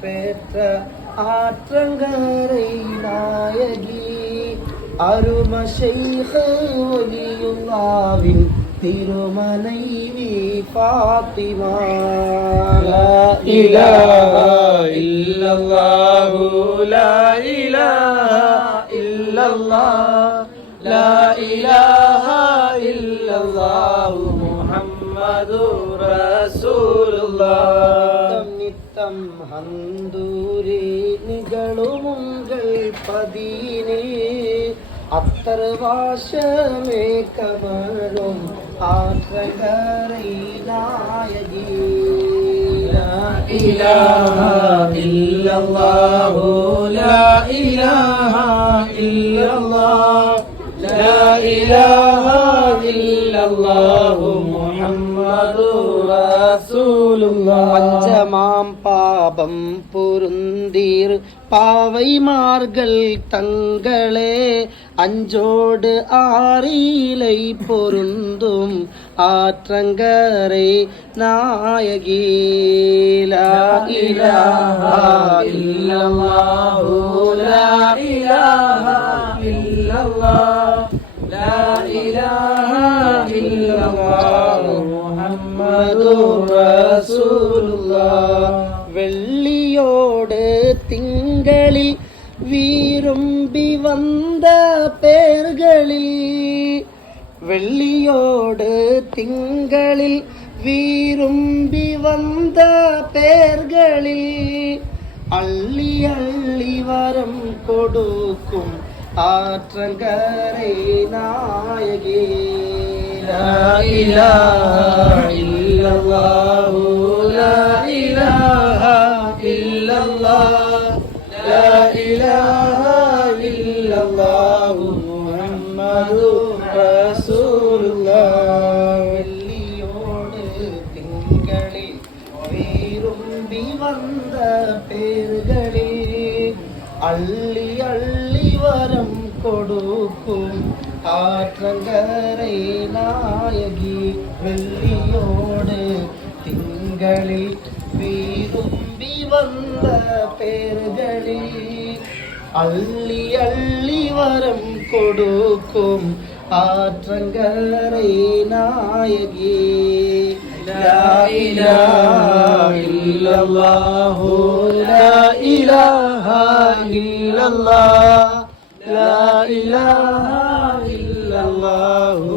பெற்ற ஆற்றங்கரை நாயகி அரும ஷைഖ் வலியுல்லாவின் திருமனைவி ஃபாத்திமா. லா இலாஹா இல்லல்லாஹு லா இலாஹா இல்லல்லாஹ் லா இலாஹா இல்லல்லாஹு முஹம்மதுர் ரசூலுல்லாஹ். நித்தம் ஹந்தூரி நிகழும் உங்கள் பதினே அத்தர் வாசமே கமழும் ஆற்றங்கரை நாயகி. லா இலாஹா இல்லல்லாஹு லா இலாஹா இல்லல்லாஹ் லா இலாஹா இல்லல்லாஹு முஹம்மதுர் ரசூலுல்லாஹ். பஞ்சமாம் பாபம் பொருந்தீர் பாவைமார்கள் தங்களே அஞ்சோடு ஆறிலை பொருந்தும் ஆற்றங்கரை நாயகி. லா இலாஹா இல்லல்லாஹு லா இலாஹா இல்லல்லாஹ் லா இலாஹா இல்லல்லாஹு முஹம்மதுர் ரசூலுல்லாஹ். வெள்ளியோடு திங்களில் விரும்பி வந்த பேர்களில் வெள்ளியோடு திங்களில் விரும்பி வந்த பேர்களில் அள்ளி அள்ளி வரம் கொடுக்கும் ஆற்றங்கரை நாயகி. லா இலாஹா இல்லல்லாஹு லா இலாஹா இல்லல்லாஹ் லா இலாஹா இல்லல்லாஹு முஹம்மதுர் ரசூலுல்லாஹ். வெள்ளியோடு திங்களில் விரும்பி வந்த பேர்களில் அள்ளி அள்ளி வரம் கொடுக்கும் ஆற்றங்கரை நாயகி. வெள்ளியோடு திங்களில் விரும்பி வந்த பேர்களில் அள்ளி அள்ளி வரம் கொடுக்கும் ஆற்றங்கரை நாயகி. லா இலாஹா இல்லல்லாஹு லா இலாஹா இல்லல்லாஹ் லா இலாஹா இல்லல்லாஹு